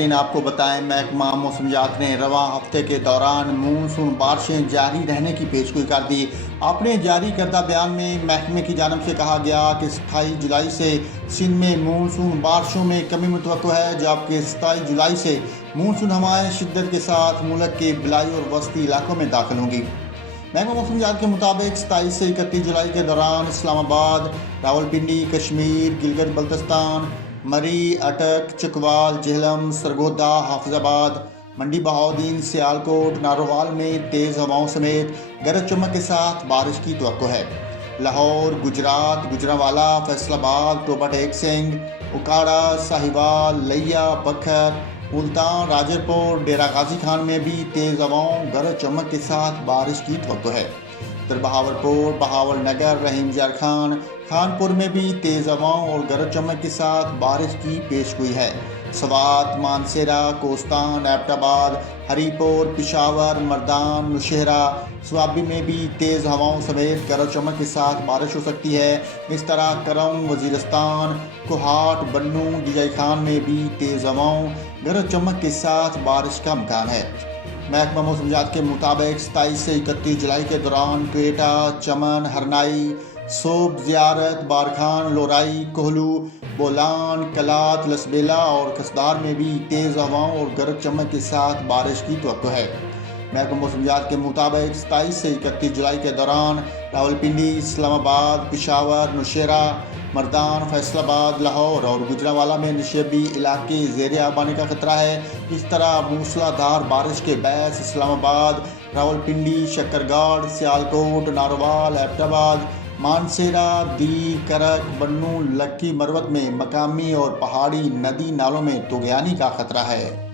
ناظرین آپ کو بتائیں محکمہ موسمیات نے رواں ہفتے کے دوران مونسون بارشیں جاری رہنے کی پیشگوئی کر دی۔ اپنے جاری کردہ بیان میں محکمے کی جانب سے کہا گیا کہ 27 جولائی سے سندھ میں مونسون بارشوں میں کمی متوقع ہے، جبکہ 27 جولائی سے مونسون ہوائیں شدت کے ساتھ ملک کے بلائی اور وسطی علاقوں میں داخل ہوں گی۔ محکمہ موسمیات کے مطابق 27 سے 31 جولائی کے دوران اسلام آباد، راولپنڈی، کشمیر، گلگت بلتستان، مری، اٹک، چکوال، جہلم، سرگودا، حافظ آباد، منڈی بہاؤالدین، سیالکوٹ، نارووال میں تیز ہواؤں سمیت گرج چمک کے ساتھ بارش کی توقع ہے۔ لاہور، گجرات، گوجرانوالا، فیصل آباد، ٹوبہ ٹیک سنگھ، اکاڑا، ساہیوال، لیا، بکھر، ملتان، راجر پور، ڈیرہ غازی خان میں بھی تیز ہواؤں گرج چمک کے ساتھ بارش کی توقع ہے۔ بہاولپور، بہاول نگر، رحیم یار خان، خانپور میں بھی تیز ہواؤں اور گرج چمک کے ساتھ بارش کی پیشگوئی ہے۔ سوات، مانسیرہ، کوستان، ایبٹ آباد، ہری پور، پشاور، مردان، نوشہرہ، سوابی میں بھی تیز ہواؤں سمیت گرج چمک کے ساتھ بارش ہو سکتی ہے۔ اس طرح کرم، وزیرستان، کوہاٹ، بنوں، ڈیجائی خان میں بھی تیز ہواؤں گرج چمک کے ساتھ بارش کا امکان ہے۔ محکمہ موسمیات کے مطابق 27 سے 31 جولائی کے دوران کوئٹہ، چمن، ہرنائی، صوب، زیارت، بارکھان، لورائی، کوہلو، بولان، کلات، لسبیلا اور کسدار میں بھی تیز ہواؤں اور گرج چمک کے ساتھ بارش کی توقع ہے۔ محکمہ موسمیات کے مطابق 27 سے 31 جولائی کے دوران راولپنڈی، اسلام آباد، پشاور، نوشہرہ، مردان، فیصل آباد، لاہور اور گوجرانوالا میں نشیبی علاقے زیر آب آنے کا خطرہ ہے۔ اس طرح موسلا دھار بارش کے باعث اسلام آباد، راولپنڈی، شکرگاڑ، سیالکوٹ، نارووال، ایبٹ آباد، مانسیرہ، دی، کرک، بنوں، لکی مروت میں مقامی اور پہاڑی ندی نالوں میں طغیانی کا خطرہ ہے۔